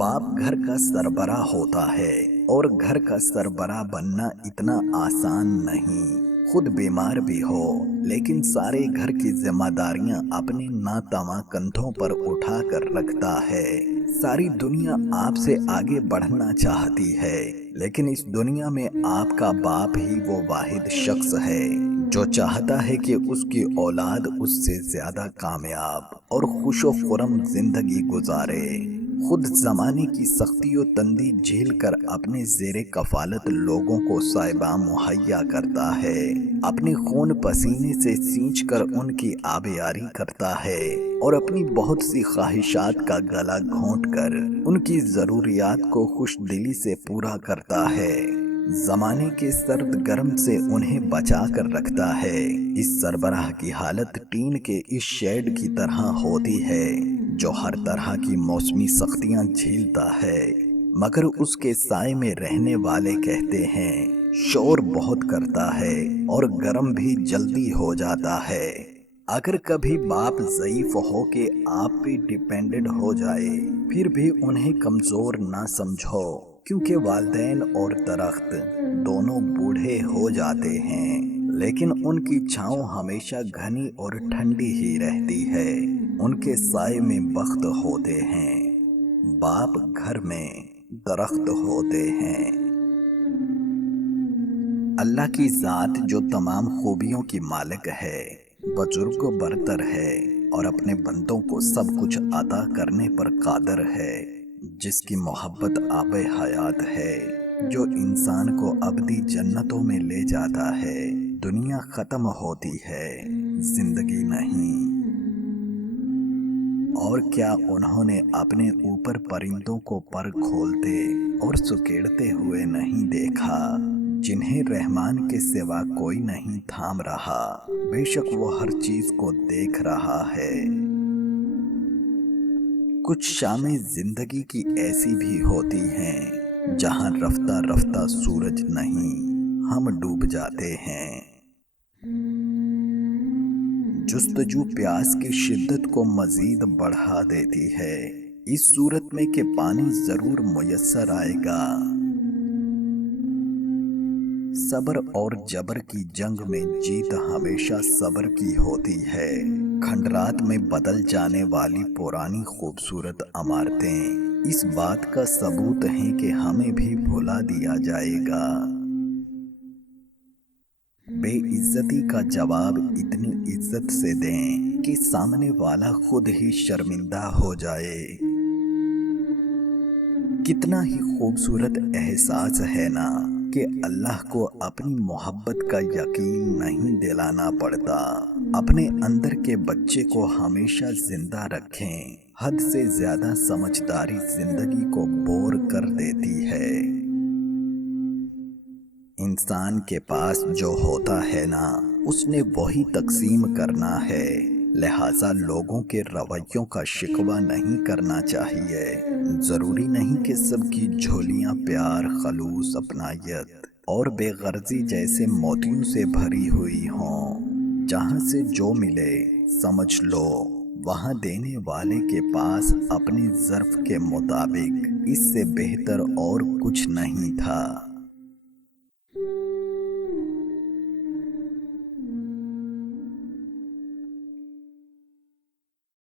बाप घर का सरबराह होता है और घर का सरबराह बनना इतना आसान नहीं। खुद बीमार भी हो लेकिन सारे घर की जिम्मेदारियां अपने नातवा कंधों पर उठा कर रखता है। सारी दुनिया आपसे आगे बढ़ना चाहती है लेकिन इस दुनिया में आपका बाप ही वो वाहिद शख्स है जो चाहता है कि उसकी औलाद उससे ज्यादा कामयाब और खुशो खुरम जिंदगी गुजारे। खुद जमाने की सख्ती और तंदी झेल कर अपने जेरे कफालत लोगों को साहिबा मुहैया करता है। अपने खून पसीने से सींच कर उनकी आबयारी करता है और अपनी बहुत सी ख्वाहिशात का गला घोंट कर उनकी जरूरियात को खुश दिली से पूरा करता है। जमाने के सर्द गर्म से उन्हें बचा कर रखता है। इस सरबराह की हालत टीन के इस शेड की तरह होती है जो हर तरह की मौसमी सख्तियां झेलता है मगर उसके साए में रहने वाले कहते हैं शोर बहुत करता है और गर्म भी जल्दी हो जाता है। अगर कभी बाप ज़ईफ हो के आप पे डिपेंडेंट हो जाए फिर भी उन्हें कमज़ोर ना समझो क्योंकि वालिदैन और दरख्त दोनों बूढ़े हो जाते हैं लेकिन उनकी छाँव हमेशा घनी और ठंडी ही रहती है। उनके साए में बख्त होते हैं। बाप घर में दरख्त होते हैं। अल्लाह की ज़ात जो तमाम खूबियों की मालिक है, बुजुर्ग बरतर है और अपने बंदों को सब कुछ अता करने पर कादर है, जिसकी मोहब्बत आबे हयात है, जो इंसान को अबदी जन्नतों में ले जाता है। दुनिया ख़त्म होती है, जिंदगी नहीं। और क्या उन्होंने अपने ऊपर परिंदों को पर खोलते और सुकेड़ते हुए नहीं देखा, जिन्हें रहमान के सिवा कोई नहीं थाम रहा। बेशक वो हर चीज को देख रहा है। कुछ शामें जिंदगी की ऐसी भी होती हैं जहां रफ्ता रफ्ता सूरज नहीं हम डूब जाते हैं। जुस्तजू प्यास की शिद्दत को मजीद बढ़ा देती है। इस सूरत में कि पानी जरूर मुयस्सर आएगा। सब्र और जबर की जंग में जीत हमेशा सब्र की होती है। खंडरात में बदल जाने वाली पुरानी खूबसूरत इमारतें इस बात का सबूत हैं कि हमें भी भुला दिया जाएगा। बेइज्जती का जवाब इतनी इज्जत से दें कि सामने वाला खुद ही शर्मिंदा हो जाए। कितना ही खूबसूरत एहसास है ना कि अल्लाह को अपनी मोहब्बत का यकीन नहीं दिलाना पड़ता। अपने अंदर के बच्चे को हमेशा जिंदा रखें। हद से ज्यादा समझदारी जिंदगी को बोर कर देती है। इंसान के पास जो होता है ना उसने वही तकसीम करना है। लिहाजा लोगों के रवैयों का शिकवा नहीं करना चाहिए। जरूरी नहीं कि सबकी झोलियां प्यार, खलूस, अपनायत और बेगर्जी जैसे मोतियों से भरी हुई हों। जहां से जो मिले समझ लो वहां देने वाले के पास अपनी ज़र्फ के मुताबिक इससे बेहतर और कुछ नहीं था।